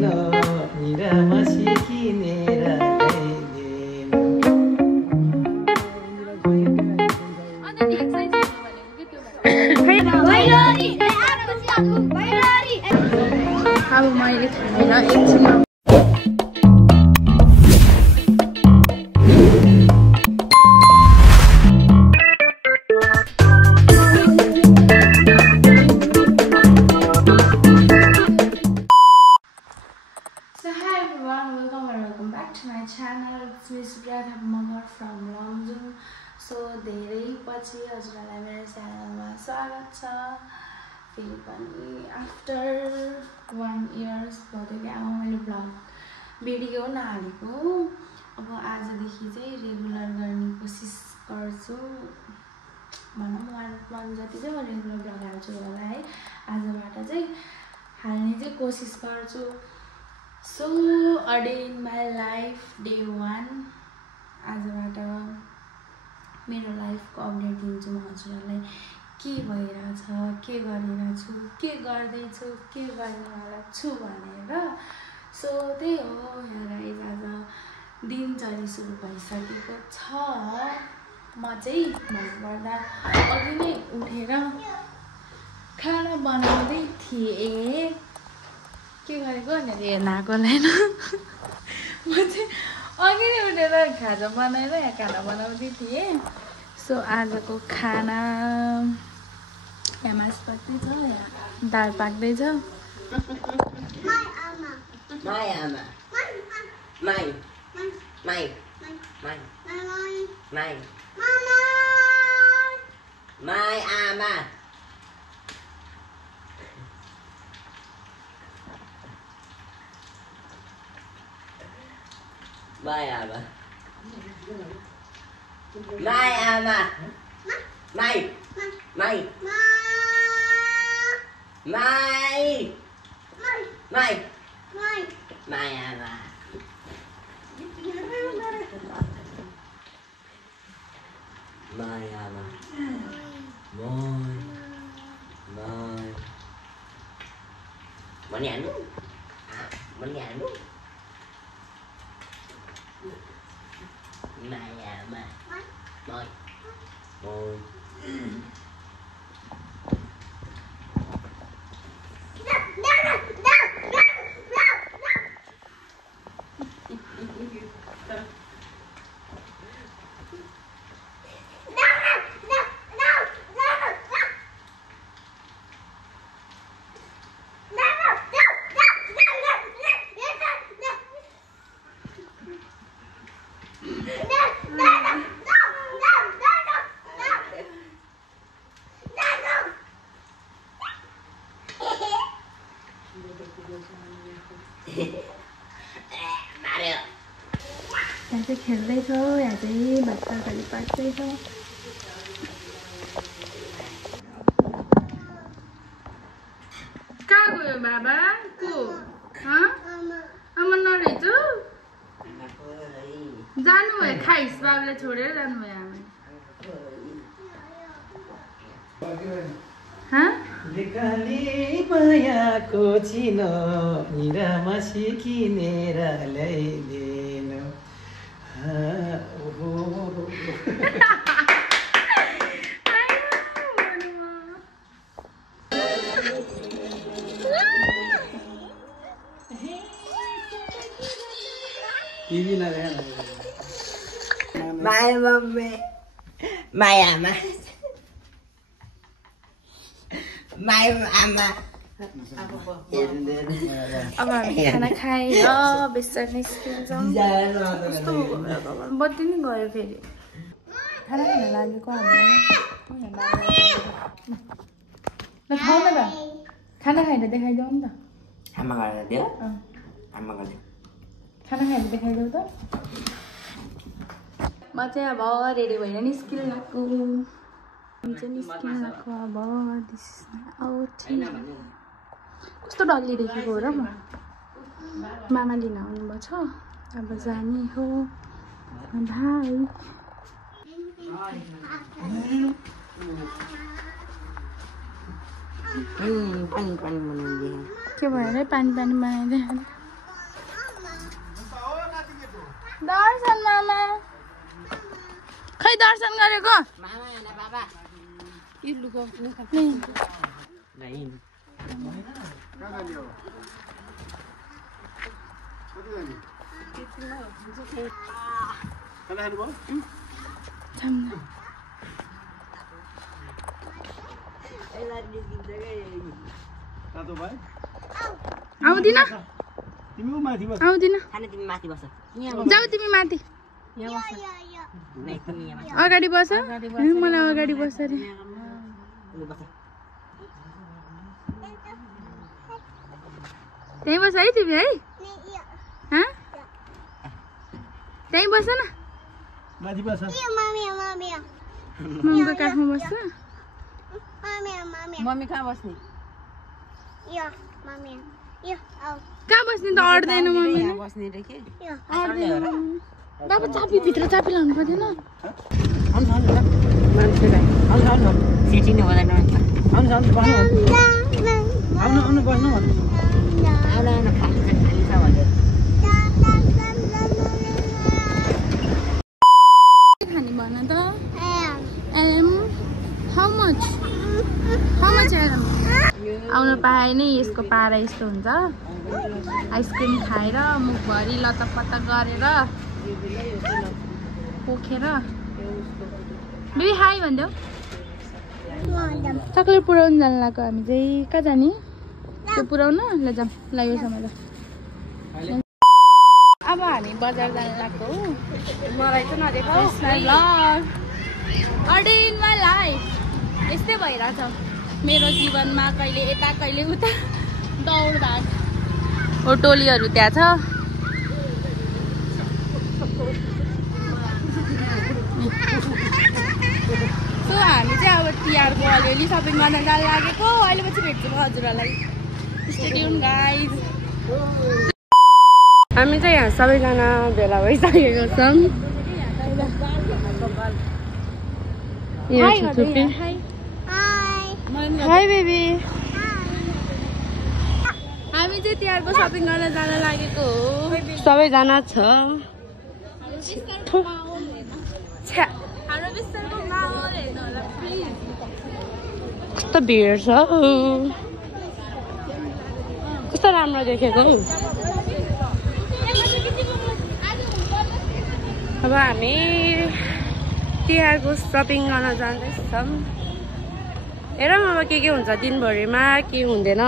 चिनो निरामसी किनेर ल्याइदिनु। अब मैले खाएर एकछिन धेरै पछि हजुरलाई मेरो च्यानलमा स्वागत छ। फेरि पनि आफ्टर 1 इयर्स भयो कि अब मैले भ्लग भिडियो नहालेको। अब आजदेखि चाहिँ रेगुलर गर्ने कोसिस गर्छु। भनौँ 1 month जति चाहिँ म रेगुलर भ्लग हाल्छु होला है। आजबाट चाहिँ हाल्ने चाहिँ कोसिस गर्छु। So a day in my life day 1 आजबाट मेरो लाइफको अपडेट दिन्छु म हजुरहरूलाई। के भइरहेछ, के गरिरहेछु, के गर्दैछु, के गर्नेवाला छु भनेर। सो त्यही हो गाइज, आज दिनचर्या सुरु भइसकेको छ। म चाहिँ भन्नुपर्दा अघि नै उठेर खाना बनाउँदै थिएँ। के गरेको भनेर हेर्नको लाइन म चाहिँ अघि नै उठेर खाजा बनाएर यहाँ खाना बनाउँदै थिएँ। सो आजको खाना यहाँ मासु पाक्दैछ, यहाँ दाल पाक्दैछ। यहाँ चाहिँ खेल्दैछ, यहाँ चाहिँ भात तरकारी पाक्दैछ। कहाँ गयो बाबा? को? आमा नरहेछ? जानुभयो खाइस, बाबाले छोडेर जानुभयो आमा। लेकाली मायाको चिनो निरामसी किनेर ल्याइदिनु। टिभी नदेख My mommy, my mama, my mama. अब हामी खाना खाएर बेसर निस्किन्छौँ। कस्तो बत्ती नि गयो फेरि। खाना खान लागेको हामी ल खाऊ न त। खाना खाएर देखाइदेऊ नि त। आमा गरेर दियो? आमा गरेर। खाना खाएर देखाइदेऊ त। म चाहिँ अब रेडी भएर निस्किन लाग्छु। अब कस्तो डल्ली देखेको हो र म। मामा लिन आउनुभएको छ, अब जाने हो भाइ। पानी पानी बनाइदिए। के भयो अरे पानी पानी बनाइदिए। दर्शन मामा खै दर्शन गरेको मामा ना बाबा यो लुगा नहीं आउँदिन तिमी माथि बस आउँदिन खाने तिमी माथि बस जाऊ तिमी माथि नहीं तिमी यहाँ अगाडि बस मलाई अगाडि बस अरे बस त्यहीँ बस है तिमी है हाँ त्यहीँ बस न माथि बस मम्मीको काखमा बस्छ मम्मी कहाँ बस्ने कहाँ बस्ने त अड्दैन मम्मी बस्ने रे के बाबा चाबी भित्र चाबी लाउनु पर्दैन सिटी नै हुँदैन आउनु बस्नु भन्नु आउन खाली छ भनेर खाने भन त एम हाउ मच एम आउनु पाए नै यसको पारा यस्तो हुन्छ आइसक्रिम खाएर मुखभरि लतपत्त गरेर पोखेर बेबी हाई भनिदेऊ चक्लेट पुऱ्याउनु जानु लाग्यो हामी चाहिँ कहाँ जाने त्यो पुऱ्याउन ल जाऊँ लाग्यो समय अब हामी बजार जानु लाग्यो मलाई चाहिँ नदेखाऊ अडे इन माई लाइफ यस्तै भइरहेछ मेरो जीवनमा कहिले यता कहिले उता दौडभाग हो टोलीहरू त्यहाँ छ सो हामी चाहिँ अब तिहारको अलिअलि सपिङ गर्न जानु लागेको अहिले पछि भेट्छौँ हजुरहरूलाई स्टे ट्युन गाइज हामी चाहिँ यहाँ सबैजना भेला भइसकेको छौँ हाई बेबी हामी चाहिँ तिहारको सपिङ गर्न जान लागेको हो सबैजना छ कस्तो भिड छ कस्तो राम्रो देखेको अब हामी तिहारको सपिङ गर्न जाँदैछौँ हेरौँ अब के हुन्छ दिनभरिमा के हुँदैन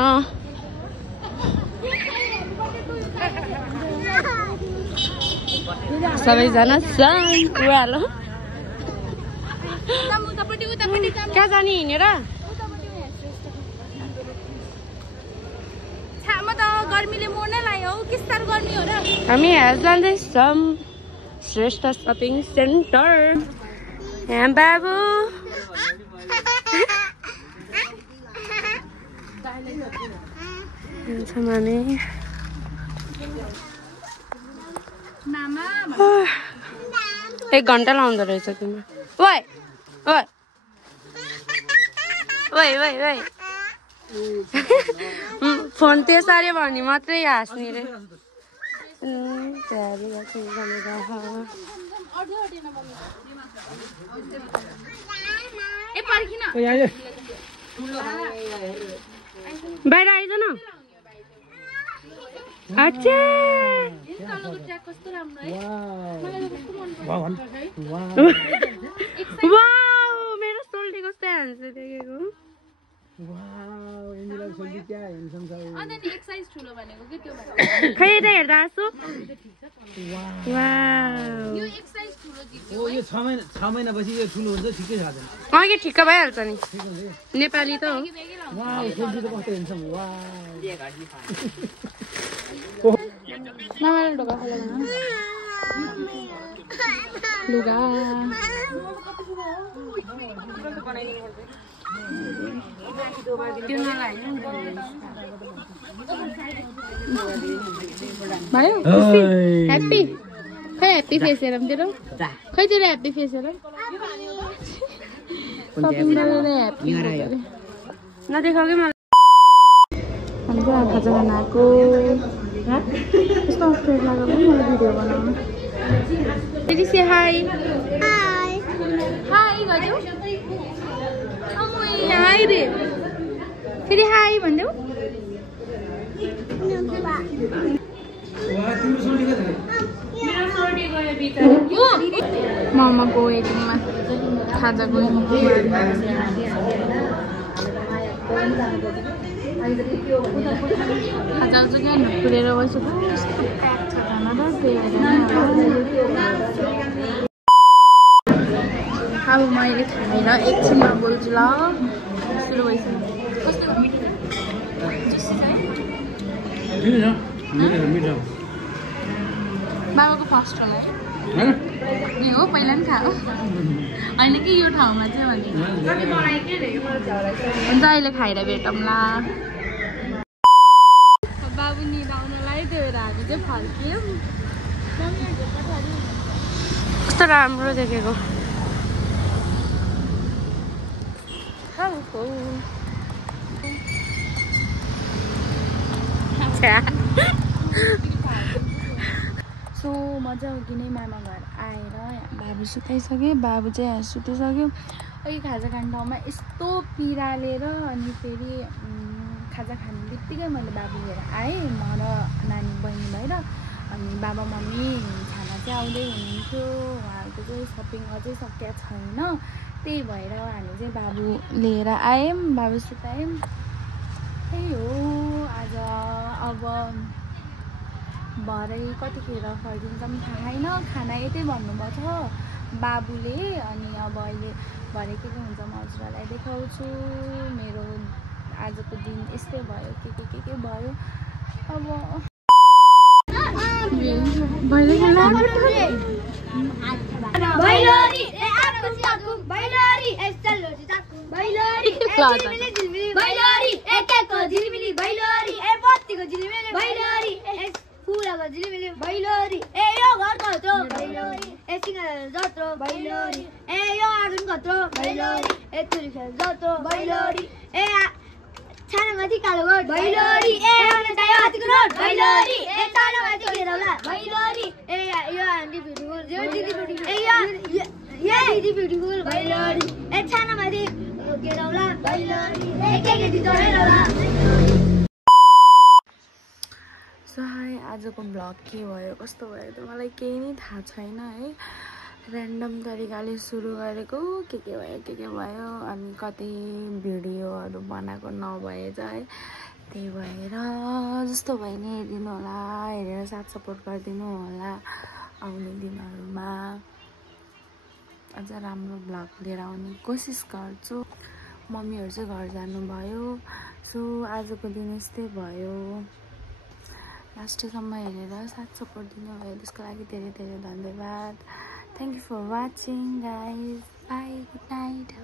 सबैजना उहाँलो कहाँ जाने हिँडेर छामा त गर्मीले मोर्नै लाग्यो हौ के साह्रो गर्मी हो र हामी यहाँ जाँदैछौँ श्रेष्ठ सपिङ सेन्टर यहाँ बाबु हामी 1 घन्टा लाउँदो रहेछ तिम्रो ओइ ओइ ओइ ओइ ओइ फोन त्यसरी भने मात्रै हाँस्ने रे बाहिर आइज न अच्छा मेरो सोल्टी कस्तो हान्छ देखेको खै यता हेर्दा आसु यो 6 महिनापछि यो ठुलो हुन्छ ठिकै छ अघि ठिक्क भइहाल्छ नि नेपाली त हो मामाले ढोका खोला लुगा भयो ह्याप्पी खै ह्याप्पी फेस हेरौँ तेरो खै तेरो ह्याप्पी फेस हेरौँ सपिङ गरेर ह्याप्पी नदेखाऊ कि मलाई हामी चाहिँ खाजा खान आएको कस्तो अप्ठ्यारो लाग्यो मलाई भिडियो बनाउनु Did you say hi? Hi. Hi गर्दियौ अमुई हाई रे फेरि हाई भन्दियौ मामा गएकोमा खाजा गयो खाजा चाहिँ क्या ढुकुरेर बसेको कस्तो प्याक छ खाना र अब मैले खाएर एकछिनमा बोल्छु ल सुरु भइसक्यो कस्तो बाबाको फर्स्ट होला नि हो पहिला नि खाऊ होइन कि यो ठाउँमा चाहिँ भने हुन्छ अहिले खाएर भेटौँला बाबु निदाउनलाई त्यो भएर हामी चाहिँ फर्क्यौँ कस्तो राम्रो देखेको सो मजा हो कि नै मामा घर आएर बाबु सुताइसक्यो बाबु चाहिँ यहाँ सुतिसक्यो अघि खाजा खाने ठाउँमा यस्तो पिरालेर अनि फेरि खाजा खाने बित्तिकै मैले बाबु लिएर आएँ म र नानी बहिनी भएर अनि बाबा मम्मी खाना चाहिँ आउँदै हुनुहुन्थ्यो उहाँहरूको चाहिँ सपिङ अझै सकिएको छैन त्यही भएर हामी चाहिँ बाबु लिएर आयौँ बाबु सुतायौँ त्यही हो आज अब भरे कतिखेर फर्किन्छौँ थाहा छैन खाना यतै भन्नुभएको छ बाबुले अनि अब अहिले भरे के हुन्छ म हजुरहरूलाई देखाउँछु मेरो आजको दिन यस्तै भयो के भयो अब फुलाको झिलिमिली भैलोरी ए यो घर खत्रो भैलोरी ए सिंगार जत्रो भैलोरी ए यो आँगन खत्रो भैलोरी ए चुरी खेल जत्रो भैलोरी ए छाना माथि कालो गोठ भैलोरी ए आउने चाहियो हातीको रोड भैलोरी ए छाना माथि घेरौला भैलोरी ए यो आन्टी ब्युटिफुल यो दिदी ब्युटिफुल ए यो दिदी ब्युटिफुल भैलोरी ए छाना माथि घेरौला भैलोरी ए के दिदी हेरौला सो हाई आजको ब्लग के भयो कस्तो भयो त मलाई केही नै थाहा छैन है ऱ्यान्डम तरिकाले सुरु गरेको के भयो अनि कतै भिडियोहरू बनाएको नभए चाहिँ त्यही भएर जस्तो भयो नि हेरिदिनु होला हेरेर साथ सपोर्ट गरिदिनु होला आउने दिनहरूमा अझ राम्रो ब्लग लिएर आउने कोसिस गर्छु मम्मीहरू चाहिँ घर जानुभयो सो आजको दिन यस्तै भयो लास्टसम्म हेरेर साथ सपोर्ट दिनुभयो त्यसको लागि धेरै धेरै धन्यवाद thank you for watching guys bye good night